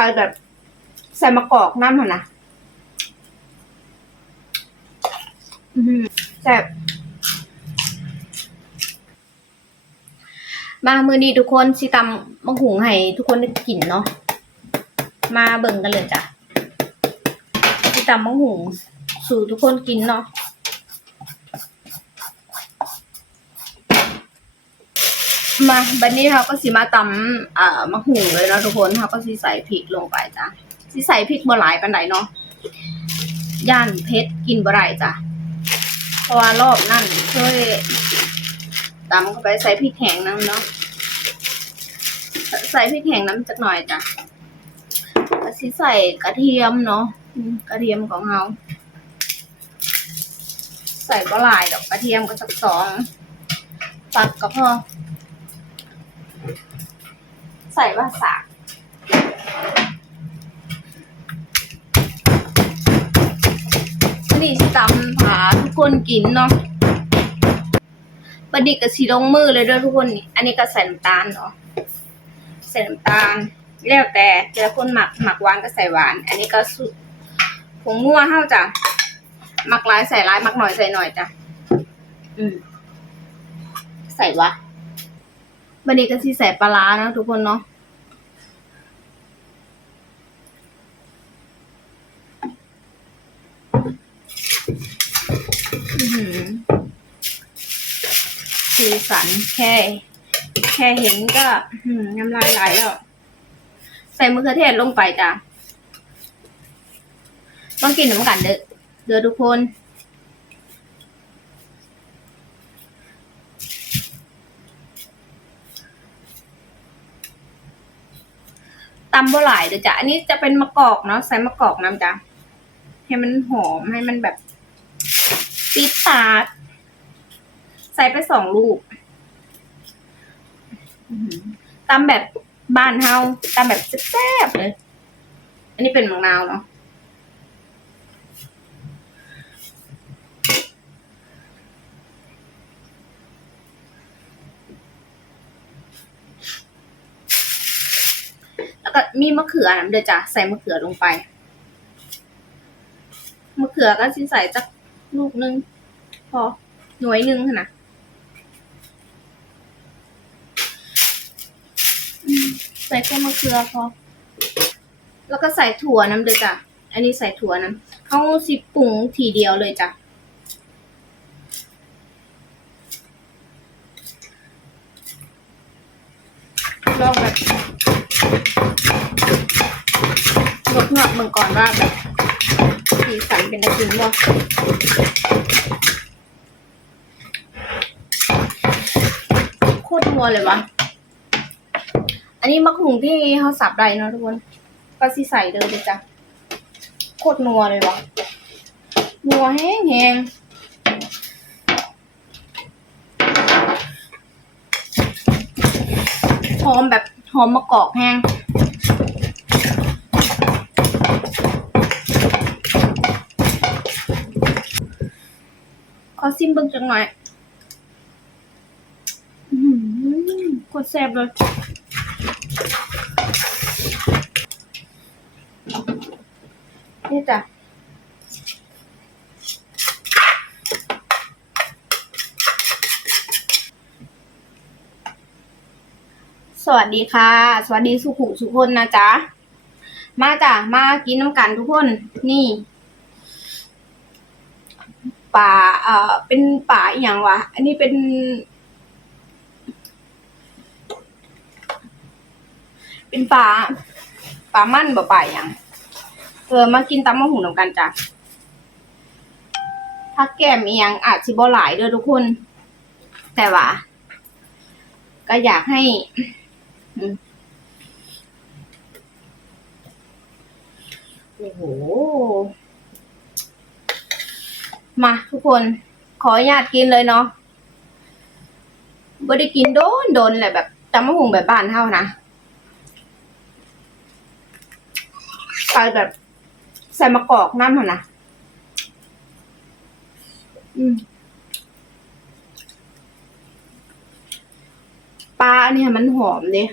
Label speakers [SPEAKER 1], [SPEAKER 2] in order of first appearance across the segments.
[SPEAKER 1] ส่แบบ ใส่มะกอกน้ำหนนะอื้อหือแซ่บมามือนี้ทุกคนสิตำมะหุงให้ทุกคนได้กินเนาะมาเบิ่งกันเลยจ้ะสิตำมะหุงสู่ทุกคนกินเนาะ มาบันนี้เราก็สิมาตำอ่ามะหุงเลยเนาะทุกคนเราก็สิใส่พริกลงไปจ้ะสิใส่พริกบ่หลายปานใดเนาะย่านเผ็ดกินบ่ได้จ้ะเพราะว่ารอบนั่นเคยตำเข้าไปใส่พริกแห้งน้ำเนาะใส่พริกแห้งน้ำจักหน่อยจ้ะก็สิใส่กระเทียมเนาะกระเทียมของเราใส่บ่หลายดอกกระเทียมก็สักสองตัดก็พอ ใส่วาสานี่สิตำผาทุกคนกินเนาะบัดนี้ก็สีลงมือเลยด้วยทุกคนนี่ อันนี้ก็ใส่น้ำตาลเนาะใส่น้ำตาล แล้วแต่แต่ละคนหมักหมักหวานก็ใส่หวาน อันนี้ก็สุดผงนัวเท่าจ้ะหมักลายใส่ลายหมักหน่อยใส่หน่อยจ้ะ อืม ใส่วะ บันนี้ก็สิใส่ปลาร้านะทุกคนเนาะสีสันแค่ แค่เห็นก็หือน้ำลายไหลแล้ว ใส่มะเขือเทศลงไปจ้ะต้องกินน้ำกันเด้อเด้อทุกคนำบ่หลายเดี๋ยวจ้ะอันนี้จะเป็นมะกอกเนาะใส่มะกอกน้ำจ้ะให้มันหอมให้มันแบบปิดตาใส่ไปสองลูกตำแบบบ้านเฮาตำแบบแซ่บๆเลย อันนี้เป็นมะนาวเนาะ แล้วก็มีมะเขือนะเดี๋ยวจะใส่มะเขือลงไป มะเขือก็สิใส่จักลูกนึง พอหน่วยหนึงค่ะนะใส่แค่มะเขือพอ แล้วก็ใส่ถั่วน้ำเดือจ้ะ อันนี้ใส่ถั่วน้ำเขาสิปรุงทีเดียวเลยจ้ะ ลองแบบ ยกหนวดมึงก่อนว่าแบบสีสันเป็นอะไรบ่โคตรนัวเลยวะอันนี้มะขุงที่เขาสับได้เนาะทุกคนก็สิใส่เลยเลยจ้ะโคตรนัวเลยวะนัวแห้งแห้งหอมแบบหอมมะกอกแห้ง ขอซิมเบิ่งจังหน่อยอื้อหือกดแซ่บเลยนี่จ้ะสวัสดีค่ะ สวัสดีสุขุสุคนนะจ๊ะ มาจ้ะ มากินน้ำกันทุกคน นี่ ป่าเอ่อเป็นป่าอหย่างวะอันนี้เป็นเป็นป่าป่ามั่นบ่ป่าอย่างเออมากินตำมะหุงนำกันจ้ะถ้าแก้มอียังอาจสิบ่หลายเด้อทุกคน แต่ว่า ก็อยากให้โอ้โห มาทุกคนขออนุญาตกินเลยเนาะบ่ได้กินโดนโดนแหละแบบตำมะหุงแบบบ้านเท่านะใส่แบบ ใส่มะกอกน้ำหั่นะอปลาเนี่ยมันหอมเด้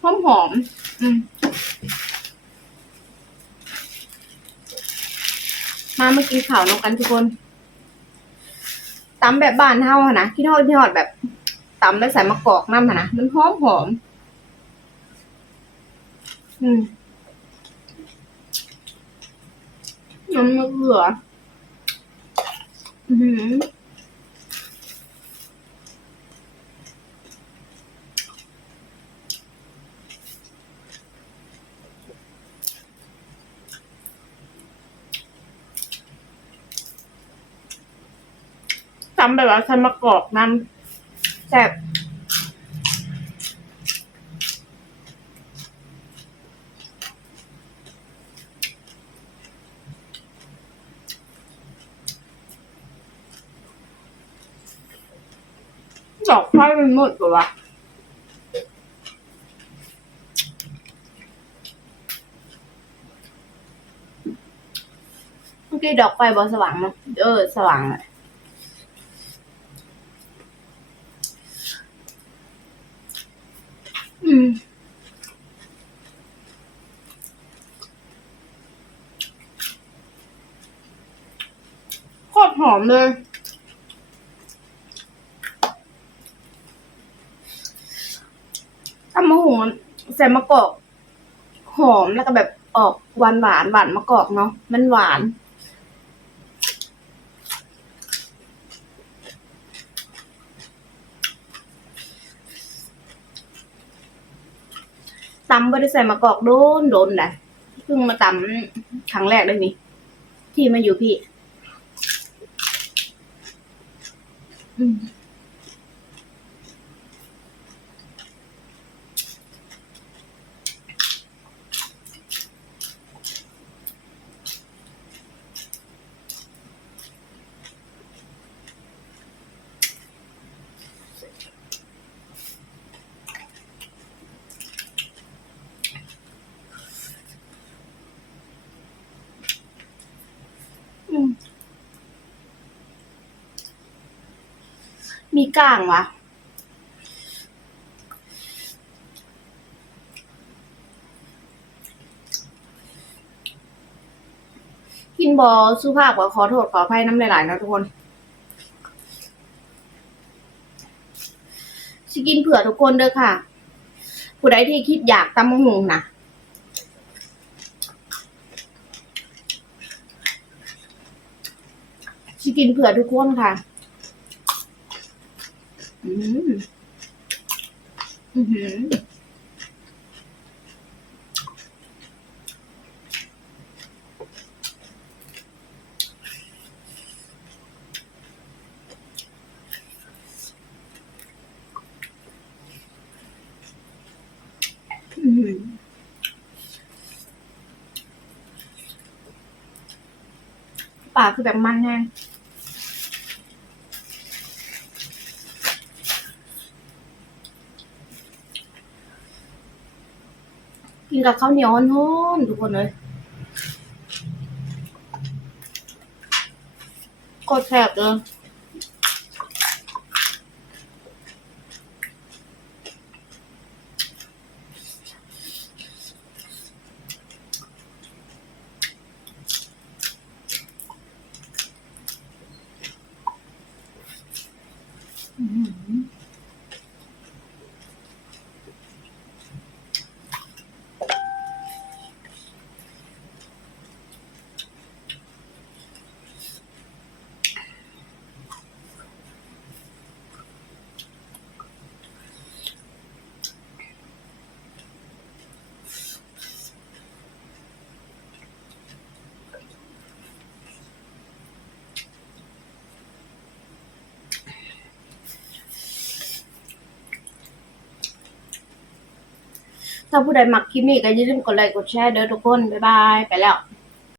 [SPEAKER 1] หอมหอม อืม มาเมื่อกี้ข่าวนกกันทุกคนตำแบบบ้านเฮาะนะที่ทอดที่ทอดแบบตำแล้วใส่มะกอกน้ำนะมันหอมหอมอืมน้ำมะเขืออือ ตำแบบว่าใส่มะกอกน้ำแซ่บดอกไฟมันหมดปะวะเมื่อกี้ดอกไฟบอสว่างมั้งเออ สว่างเลย อืมโคตร หอมเลยตำมะหุงใส่มะกอก หอมแล้วก็แบบออกหวานหวานหวานมะกอกเนาะ มันหวานตำไม่ได้ใส่มะกอกโดนโดนแหละเพิ่งมาตำครั้งแรกเลยนี่ที่มาอยู่พี่ อืมอืม มีก้างวะกินบอสุภาพกว่าขอโทษขออภัยน้ำหลายๆนะทุกคนสิกินเผื่อทุกคนเด้อค่ะ ผู้ใดที่คิดอยากตำมะฮุงนะสิกินเผื่อทุกคนค่ะ อืมอือหืออือหือ ปากคือแบบมันแห้ง กินกับข้าวเหนียวนุ่นทุกคนเลยกดแสบเลย ถ้าผู้ใดมักคลิปนี้ก็อย่าลืมกดไลค์กดแชร์เด้อทุกคน บ๊ายบาย ไปแล้ว